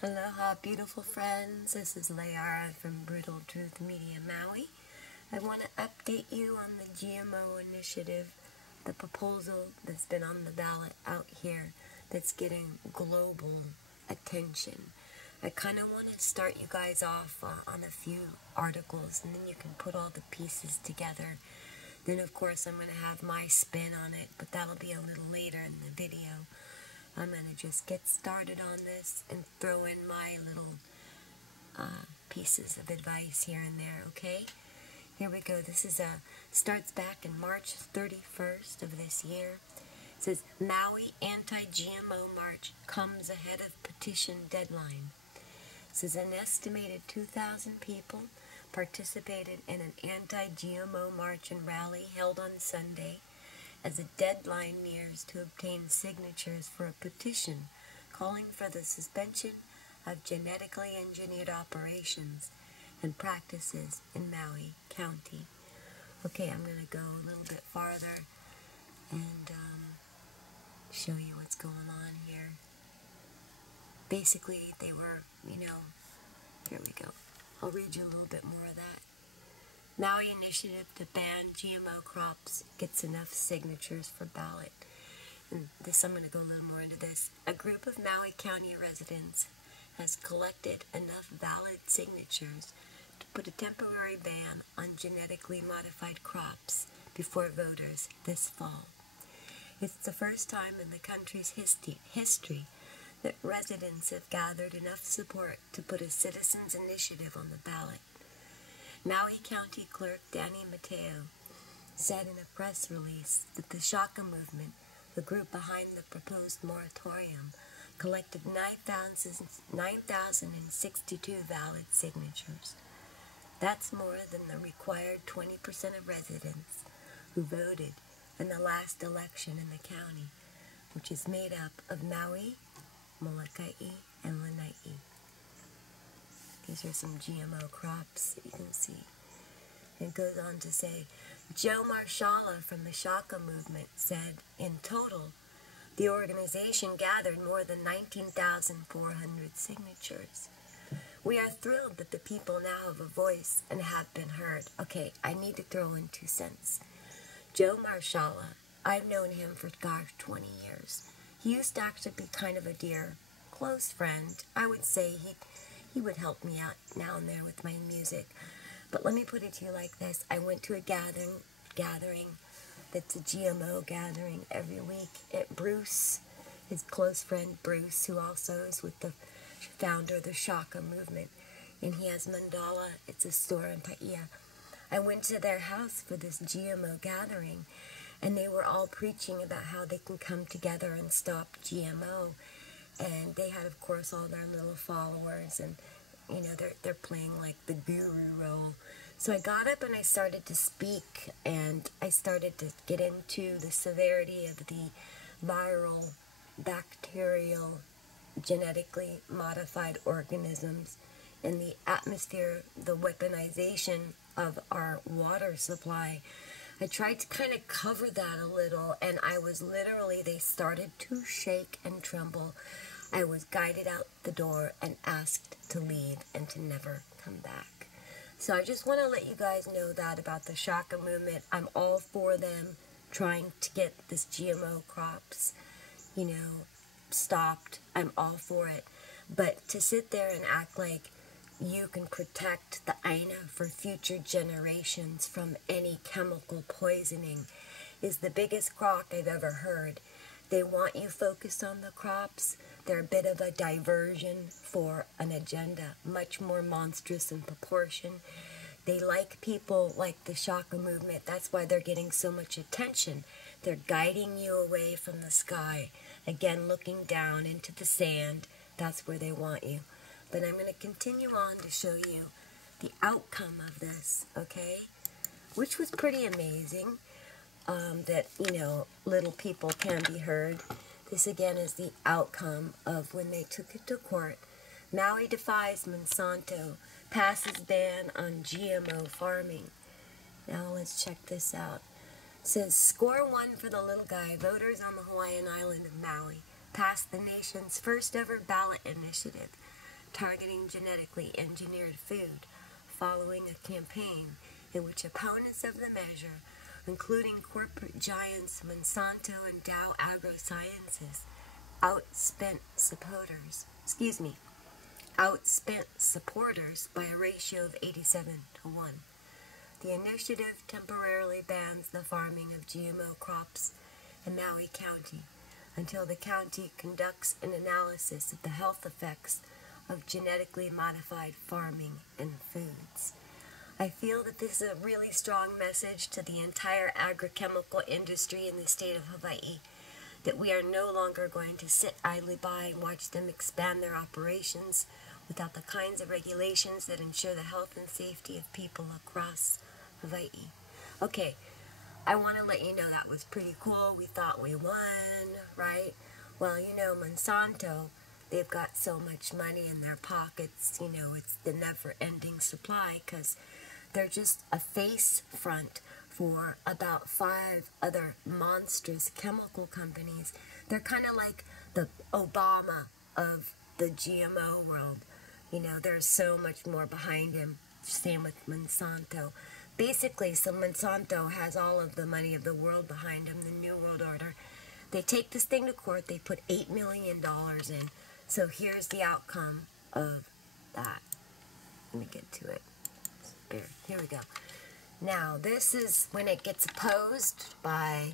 Aloha, beautiful friends. This is Layara from Brittle Truth Media Maui. I want to update you on the GMO initiative, the proposal that's been on the ballot out here that's getting global attention. I kind of want to start you guys off on a few articles, and then you can put all the pieces together. Then, of course, I'm going to have my spin on it, but that'll be a little later in the video. I'm going to just get started on this and throw in my little pieces of advice here and there, okay? Here we go. This is starts back in March 31st of this year. It says, Maui anti-GMO march comes ahead of petition deadline. It says an estimated 2,000 people participated in an anti-GMO march and rally held on Sunday as a deadline nears to obtain signatures for a petition calling for the suspension of genetically engineered operations and practices in Maui County. Okay, I'm going to go a little bit farther and show you what's going on here. Basically, they were, here we go. I'll read you a little bit more of that. Maui initiative to ban GMO crops gets enough signatures for ballot. And this, I'm going to go a little more into this. A group of Maui County residents has collected enough valid signatures to put a temporary ban on genetically modified crops before voters this fall. It's the first time in the country's history that residents have gathered enough support to put a citizens' initiative on the ballot. Maui County Clerk Danny Mateo said in a press release that the Shaka movement, the group behind the proposed moratorium, collected 9,062 valid signatures. That's more than the required 20% of residents who voted in the last election in the county, which is made up of Maui, Molokai, and Lanai. These are some GMO crops that you can see. It goes on to say, Joe Marshala from the Shaka movement said, in total, the organization gathered more than 19,400 signatures. We are thrilled that the people now have a voice and have been heard. Okay, I need to throw in 2 cents. Joe Marshala, I've known him for, 20 years. He used to actually be kind of a dear, close friend. I would say he would help me out now and there with my music. But let me put it to you like this. I went to a gathering that's a GMO gathering every week at Bruce, his close friend Bruce, who also is with the founder of the Shaka movement. And he has Mandala. It's a store in Paia. I went to their house for this GMO gathering, and they were all preaching about how they can come together and stop GMO. And they had, of course, all their little followers, and, they're playing like the guru role. So I got up and I started to speak, and I started to get into the severity of the viral, bacterial, genetically modified organisms in the atmosphere, the weaponization of our water supply. I tried to kind of cover that a little, and I was literally, they started to shake and tremble. I was guided out the door and asked to leave and to never come back. So I just want to let you guys know that about the Shaka movement. I'm all for them trying to get this GMO crops, stopped. I'm all for it. But to sit there and act like you can protect the Aina for future generations from any chemical poisoning is the biggest crock I've ever heard. They want you focused on the crops. They're a bit of a diversion for an agenda, much more monstrous in proportion. They like people like the Shaka movement. That's why they're getting so much attention. They're guiding you away from the sky. Again, looking down into the sand. That's where they want you. But I'm going to continue on to show you the outcome of this, okay? Which was pretty amazing. That, little people can be heard. This, again, is the outcome of when they took it to court. Maui defies Monsanto, passes ban on GMO farming. Now let's check this out. It says, score 1 for the little guy. Voters on the Hawaiian island of Maui passed the nation's first ever ballot initiative targeting genetically engineered food, following a campaign in which opponents of the measure, including corporate giants Monsanto and Dow AgroSciences, outspent supporters by a ratio of 87-1. The initiative temporarily bans the farming of GMO crops in Maui County until the county conducts an analysis of the health effects of genetically modified farming and foods. I feel that this is a really strong message to the entire agrochemical industry in the state of Hawaii, that we are no longer going to sit idly by and watch them expand their operations without the kinds of regulations that ensure the health and safety of people across Hawaii. Okay, I want to let you know that was pretty cool. We thought we won, right? Well, you know, Monsanto, they've got so much money in their pockets, you know, it's the never-ending supply, because they're just a face front for about 5 other monstrous chemical companies. They're kind of like the Obama of the GMO world. You know, there's so much more behind him. Same with Monsanto. Basically, so Monsanto has all of the money of the world behind him, the New World Order. They take this thing to court. They put $8 million in. So here's the outcome of that. Let me get to it. Here we go. Now, this is when it gets opposed by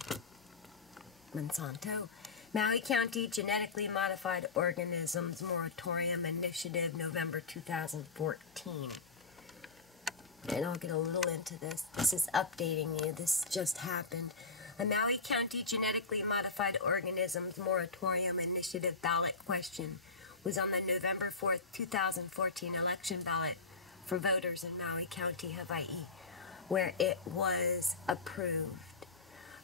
Monsanto. Maui County Genetically Modified Organisms Moratorium Initiative, November 2014. And I'll get a little into this. This is updating you. This just happened. A Maui County Genetically Modified Organisms Moratorium Initiative ballot question was on the November 4th, 2014 election ballot for voters in Maui County, Hawaii, where it was approved.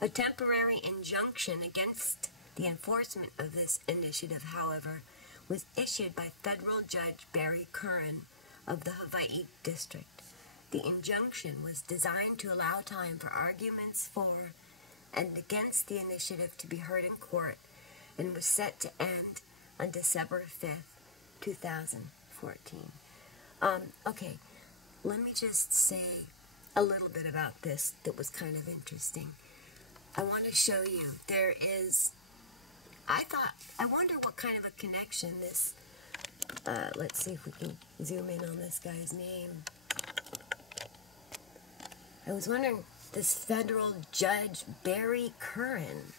A temporary injunction against the enforcement of this initiative, however, was issued by federal judge Barry Curran of the Hawaii District. The injunction was designed to allow time for arguments for and against the initiative to be heard in court, and was set to end on December 5th, 2014. Okay, let me just say a little bit about this that was kind of interesting. I want to show you, there is, I wonder what kind of a connection this, let's see if we can zoom in on this guy's name. I was wondering, this federal judge, Barry Curran,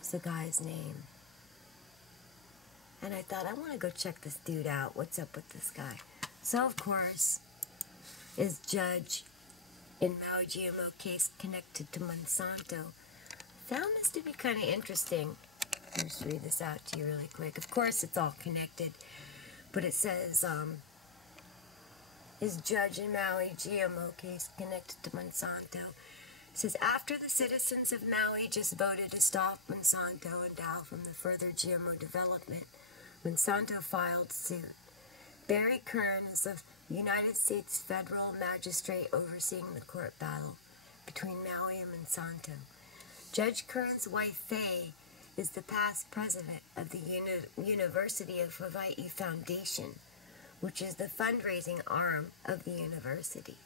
is the guy's name. And I thought, I want to go check this dude out. What's up with this guy? So, of course, is judge in Maui GMO case connected to Monsanto. Found this to be kind of interesting. Let me just read this out to you really quick. Of course, it's all connected. But it says, is judge in Maui GMO case connected to Monsanto. It says, after the citizens of Maui just voted to stop Monsanto and Dow from the further GMO development, Monsanto filed suit. Barry Curran is the United States federal magistrate overseeing the court battle between Maui and Monsanto. Judge Curran's wife, Faye, is the past president of the University of Hawaii Foundation, which is the fundraising arm of the university.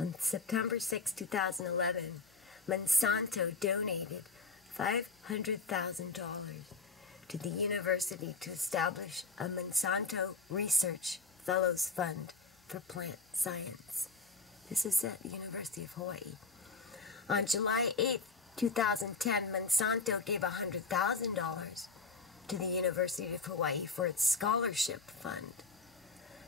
On September 6, 2011, Monsanto donated $500,000 to the university to establish a Monsanto Research Fellows Fund for Plant Science. This is at the University of Hawaii. On July 8, 2010, Monsanto gave $100,000 to the University of Hawaii for its scholarship fund.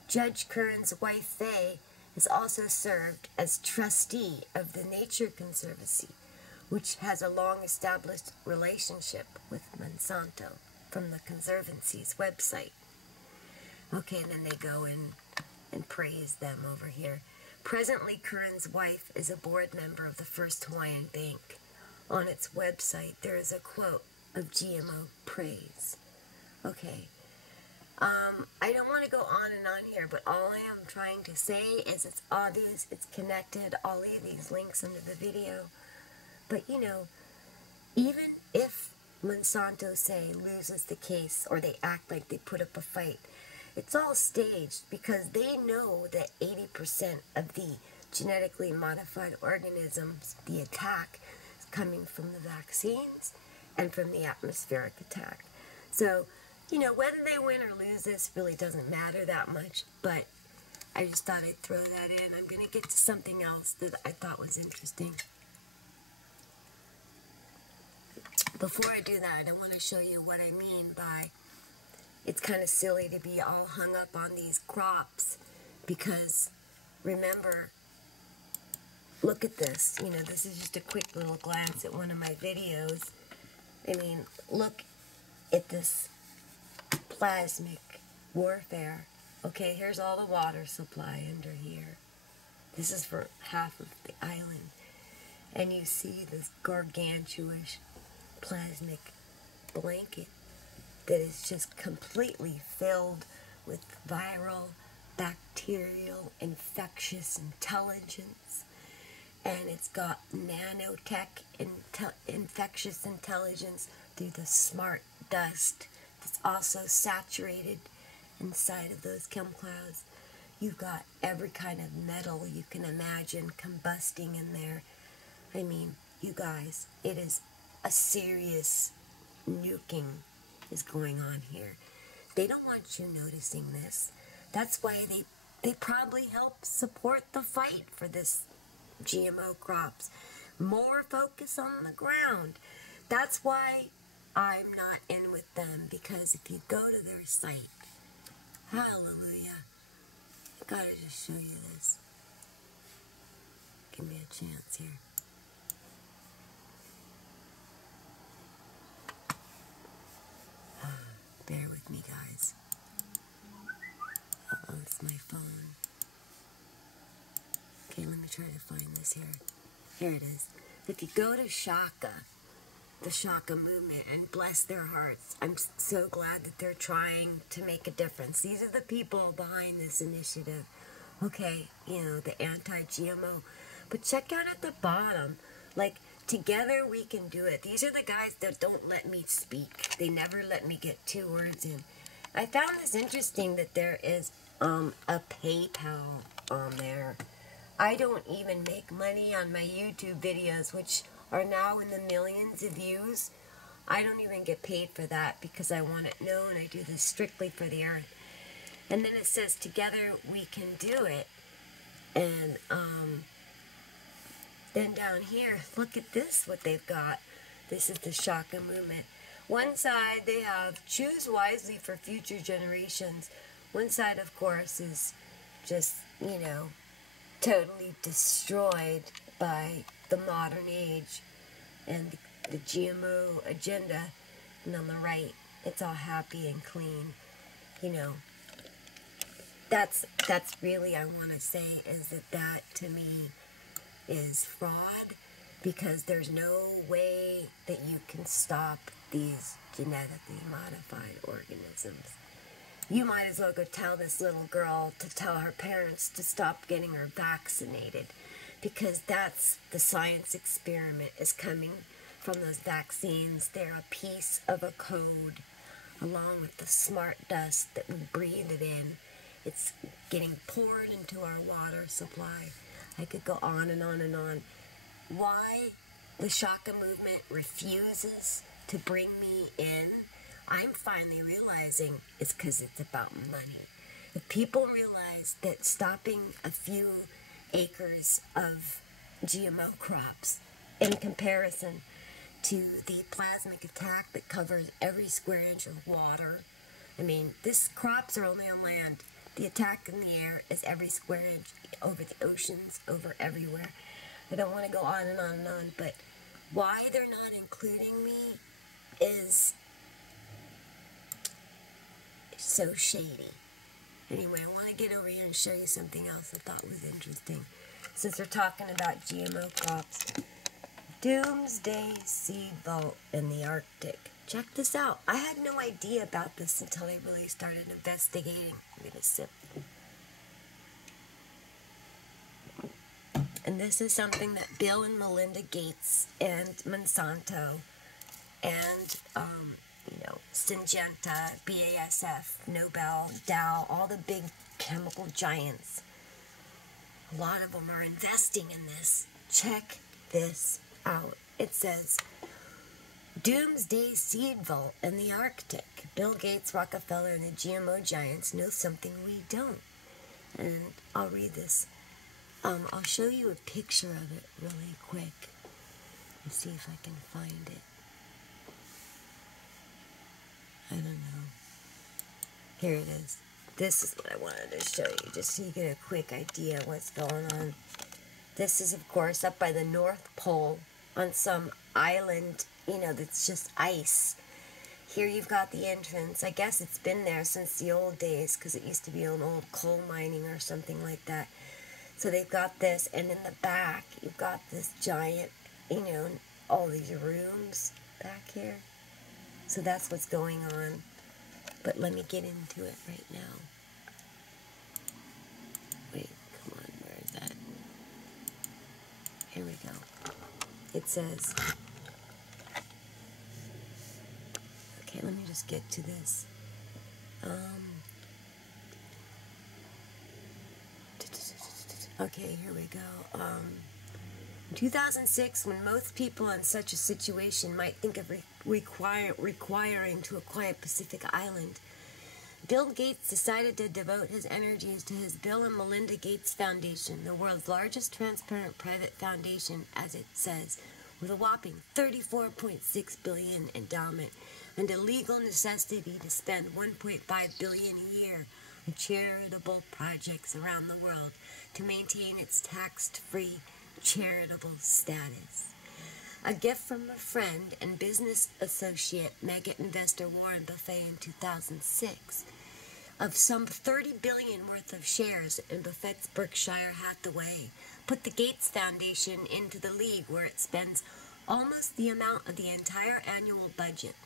Judge Curran's wife, Faye, has also served as trustee of the Nature Conservancy, which has a long-established relationship with Monsanto from the Conservancy's website. Okay, and then they go in and praise them over here. Presently, Curran's wife is a board member of the First Hawaiian Bank. On its website, there is a quote of GMO praise. Okay. I don't want to go on and on here, but all I am trying to say is it's obvious, it's connected. I'll leave these links under the video. But, you know, even if Monsanto, say, loses the case, or they act like they put up a fight, It's all staged because they know that 80% of the genetically modified organisms, the attack, is coming from the vaccines and from the atmospheric attack. So, whether they win or lose this really doesn't matter that much, but I just thought I'd throw that in. I'm going to get to something else that I thought was interesting. Before I do that, I want to show you what I mean by it's kind of silly to be all hung up on these crops because, remember, look at this. This is just a quick little glance at one of my videos. I mean, look at this plasmic warfare. Okay, here's all the water supply under here. This is for half of the island. And you see this gargantuous plasmic blanket that is just completely filled with viral, bacterial, infectious intelligence. And it's got nanotech, infectious intelligence through the smart dust that's also saturated inside of those chemclouds. You've got every kind of metal you can imagine combusting in there. I mean, you guys, it is a serious nuking is going on here. They don't want you noticing this. That's why they probably help support the fight for this GMO crops. More focus on the ground. That's why I'm not in with them, because if you go to their site, hallelujah, I gotta just show you this. Give me a chance here. Bear with me, guys. Uh-oh, it's my phone. Okay, let me try to find this here. Here it is. If you go to Shaka, the Shaka movement, and bless their hearts, I'm so glad that they're trying to make a difference. These are the people behind this initiative. Okay, the anti-GMO. But check out at the bottom, like, together we can do it. These are the guys that don't let me speak. They never let me get 2 words in. I found this interesting that there is a PayPal on there. I don't even make money on my YouTube videos, which are now in the millions of views. I don't even get paid for that because I want it known. I do this strictly for the earth. And then it says, together we can do it. And then down here, look at this, what they've got. This is the Shaka movement. One side, they have choose wisely for future generations. One side, of course, is just, totally destroyed by the modern age and the GMO agenda. And on the right, it's all happy and clean. That's really, I want to say, is that to me is fraud, because there's no way that you can stop these genetically modified organisms. You might as well go tell this little girl to tell her parents to stop getting her vaccinated, because that's the science experiment is coming from those vaccines. They're a piece of a code, along with the smart dust that we breathe it in. It's getting poured into our water supply. I could go on and on and on. Why the Shaka movement refuses to bring me in, I'm finally realizing it's because it's about money. If people realize that stopping a few acres of GMO crops in comparison to the plasmic attack that covers every square inch of water, I mean, these crops are only on land. The attack in the air is every square inch, over the oceans, over everywhere. I don't want to go on and on and on, but why they're not including me is so shady. Anyway, I want to get over here and show you something else I thought was interesting. Since we're talking about GMO crops, Doomsday Seed Vault in the Arctic. Check this out. I had no idea about this until I really started investigating. I'm going to sip. And this is something that Bill and Melinda Gates and Monsanto and, Syngenta, BASF, Nobel, Dow, all the big chemical giants. A lot of them are investing in this. Check this out. It says, Doomsday Seed Vault in the Arctic. Bill Gates, Rockefeller, and the GMO giants know something we don't. And I'll read this. I'll show you a picture of it really quick. Let's see if I can find it. I don't know. Here it is. This is what I wanted to show you, just so you get a quick idea of what's going on. This is, of course, up by the North Pole on some island, that's just ice. Here you've got the entrance. I guess it's been there since the old days, because it used to be an old coal mining or something like that. So they've got this, and in the back, you've got this giant, all these rooms back here. So that's what's going on. But let me get into it right now. Wait, come on, where is that? Here we go. It says, okay, let me just get to this. Okay, here we go. In 2006, when most people in such a situation might think of requiring to a quiet Pacific island, Bill Gates decided to devote his energies to his Bill and Melinda Gates Foundation, the world's largest transparent private foundation, as it says, with a whopping $34.6 billion endowment and a legal necessity to spend $1.5 billion a year on charitable projects around the world to maintain its tax-free charitable status. A gift from a friend and business associate, mega investor Warren Buffett, in 2006, of some $30 billion worth of shares in Buffett's Berkshire Hathaway, put the Gates Foundation into the league where it spends almost the amount of the entire annual budget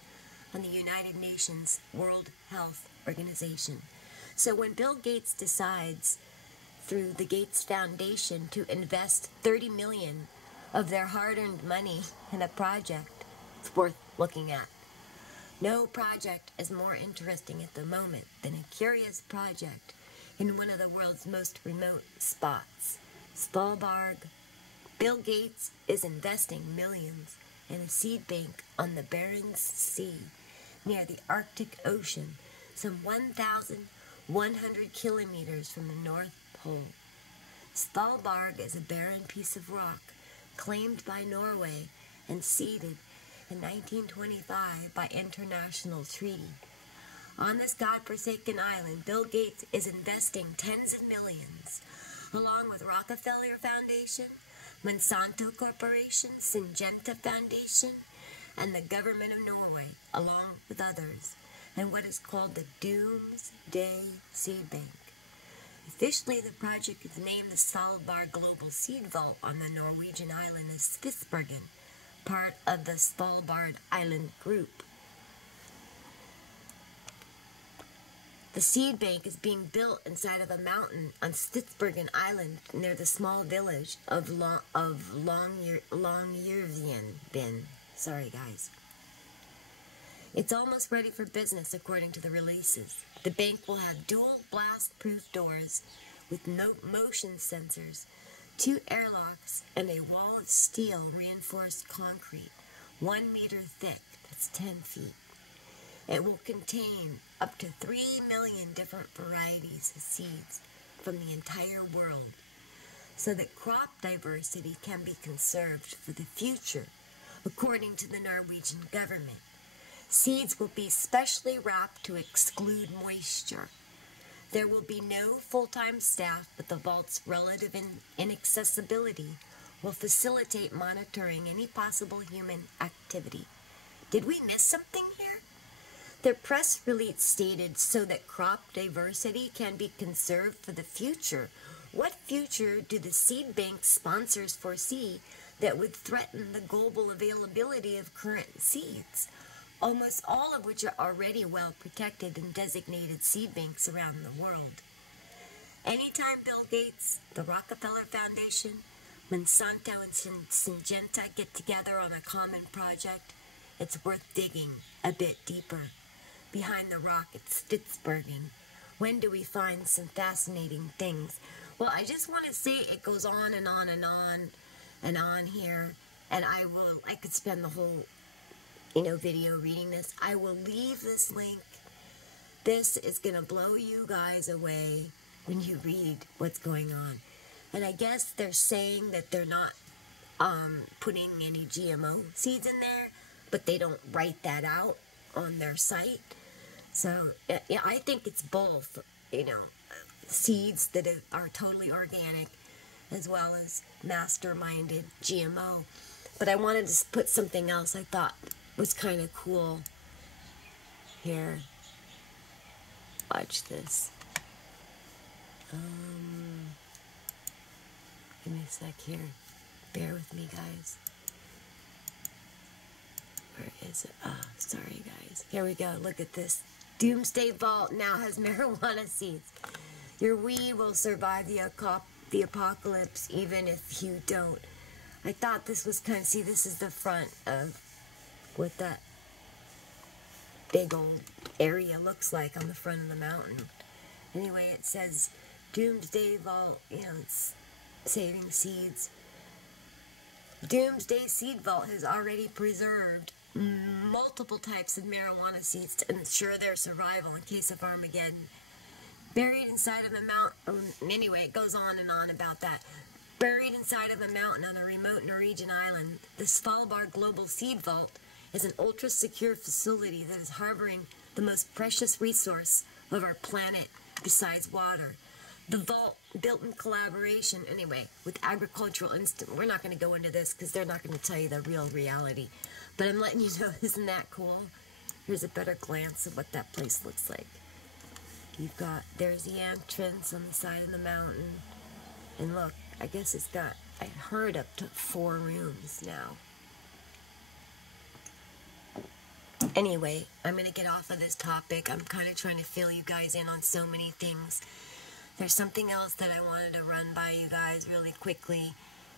on the United Nations World Health Organization. So when Bill Gates decides, through the Gates Foundation, to invest $30 million of their hard-earned money in a project, it's worth looking at. No project is more interesting at the moment than a curious project in one of the world's most remote spots, Svalbard. Bill Gates is investing millions in a seed bank on the Barents Sea near the Arctic Ocean, some 1,100 kilometers from the North Pole. Svalbard is a barren piece of rock claimed by Norway and ceded in 1925 by international treaty. On this godforsaken island, Bill Gates is investing tens of millions, along with Rockefeller Foundation, Monsanto Corporation, Syngenta Foundation, and the government of Norway, along with others, and what is called the Doomsday Seed Bank. Officially, the project is named the Svalbard Global Seed Vault on the Norwegian island of Spitsbergen, part of the Svalbard Island Group. The seed bank is being built inside of a mountain on Spitsbergen Island near the small village of Longyearbyen. Sorry, guys. It's almost ready for business, according to the releases. The bank will have dual blast-proof doors with no motion sensors, 2 airlocks, and a wall of steel reinforced concrete, 1 meter thick, that's 10 feet. It will contain up to 3 million different varieties of seeds from the entire world, so that crop diversity can be conserved for the future, according to the Norwegian government. Seeds will be specially wrapped to exclude moisture. There will be no full-time staff, but the vault's relative inaccessibility will facilitate monitoring any possible human activity. Did we miss something here? Their press release stated, so that crop diversity can be conserved for the future. What future do the seed bank sponsors foresee that would threaten the global availability of current seeds, almost all of which are already well protected in designated seed banks around the world? Anytime Bill Gates, the Rockefeller Foundation, Monsanto, and Syngenta get together on a common project, it's worth digging a bit deeper. Behind the rock at Spitsbergen, when do we find some fascinating things? Well, I just want to say it goes on and on and on and on here, and I could spend the whole, video reading this. I will leave this link. This is going to blow you guys away when you read what's going on. And I guess they're saying that they're not putting any GMO seeds in there, but they don't write that out on their site. So, yeah, I think it's both, seeds that are totally organic as well as masterminded GMO. But I wanted to put something else I thought was kind of cool here. Watch this. Give me a sec here. Bear with me, guys. Where is it? Oh, sorry, guys. Here we go. Look at this. Doomsday Vault now has marijuana seeds. Your weed will survive the apocalypse even if you don't. I thought this was kind of... See, this is the front of what that big old area looks like on the front of the mountain. Anyway, it says Doomsday Vault. It's saving seeds. Doomsday Seed Vault has already preserved multiple types of marijuana seeds to ensure their survival in case of Armageddon. Buried inside of a mountain, anyway, it goes on and on about that. Buried inside of a mountain on a remote Norwegian island, the Svalbard Global Seed Vault is an ultra-secure facility that is harboring the most precious resource of our planet besides water. The vault, built in collaboration, with agricultural instinct. We're not going to go into this because they're not going to tell you the real reality. But I'm letting you know, isn't that cool? Here's a better glance of what that place looks like. There's the entrance on the side of the mountain. And look, I guess it's got, I heard, up to 4 rooms now. Anyway, I'm going to get off of this topic. I'm kind of trying to fill you guys in on so many things. There's something else that I wanted to run by you guys really quickly,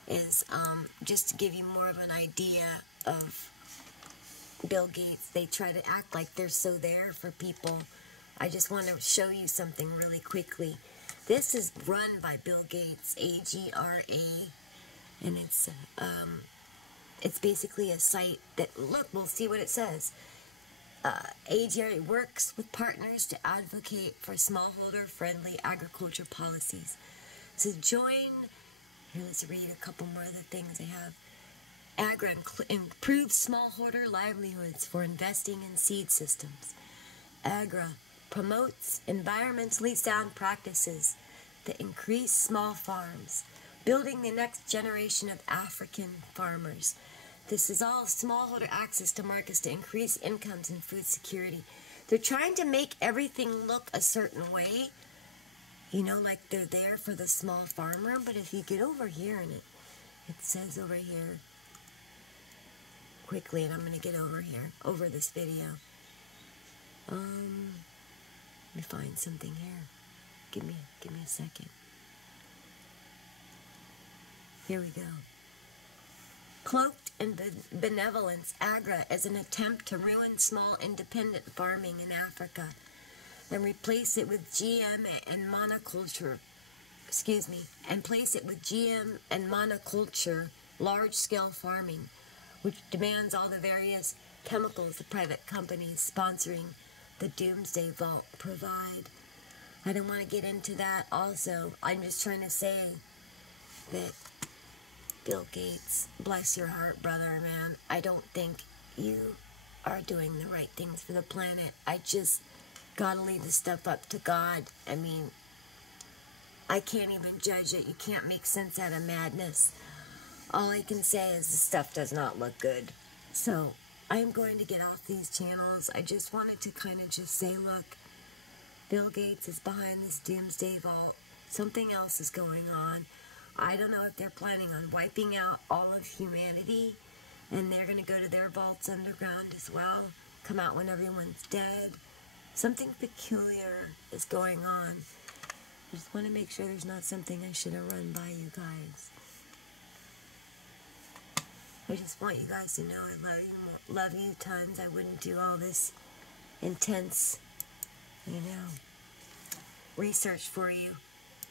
is just to give you more of an idea of Bill Gates. They try to act like they're so there for people. I just want to show you something really quickly. This is run by Bill Gates, AGRA, and it's basically a site that, look, we'll see what it says. AGRA works with partners to advocate for smallholder-friendly agriculture policies. So join, here, let's read a couple more of the things they have. AGRA improves smallholder livelihoods for investing in seed systems. AGRA promotes environmentally sound practices that increase small farms, building the next generation of African farmers. This is all smallholder access to markets to increase incomes and food security. They're trying to make everything look a certain way, like they're there for the small farmer. But if you get over here, and it says over here, quickly, and I'm going to get over here, over this video. Let me find something here. Give me a second. Here we go. Cloaked in benevolence, AGRA is an attempt to ruin small independent farming in Africa and replace it with GM and monoculture, large-scale farming, which demands all the various chemicals the private companies sponsoring the Doomsday Vault provide. I don't want to get into that also. I'm just trying to say that Bill Gates, bless your heart, brother, man. I don't think you are doing the right things for the planet. I just gotta leave this stuff up to God. I mean, I can't even judge it. You can't make sense out of madness. All I can say is the stuff does not look good. So, I'm going to get off these channels. I just wanted to kind of just say, look, Bill Gates is behind this Doomsday Vault. Something else is going on. I don't know if they're planning on wiping out all of humanity, and they're going to go to their vaults underground as well, come out when everyone's dead. Something peculiar is going on. I just want to make sure there's not something I should have run by you guys. I just want you guys to know I love you times I wouldn't do all this intense, research for you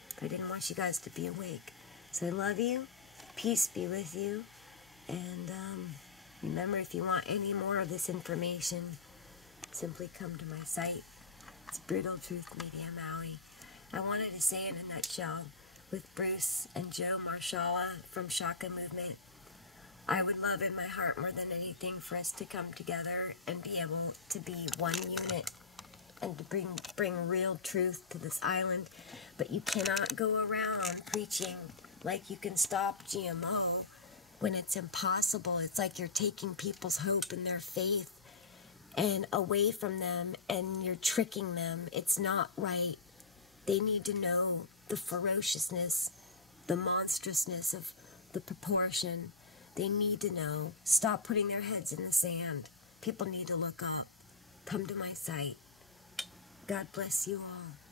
if I didn't want you guys to be awake. So I love you. Peace be with you. And remember, if you want any more of this information, simply come to my site. It's Brutal Truth Media Maui. I wanted to say in a nutshell, with Bruce and Joe Marshala from Shaka movement, I would love in my heart more than anything for us to come together and be able to be one unit and to bring real truth to this island. But you cannot go around preaching like you can stop GMO when it's impossible. It's like you're taking people's hope and their faith and away from them, and you're tricking them. It's not right. They need to know the ferociousness, the monstrousness of the proportion. They need to know. Stop putting their heads in the sand. People need to look up. Come to my site. God bless you all.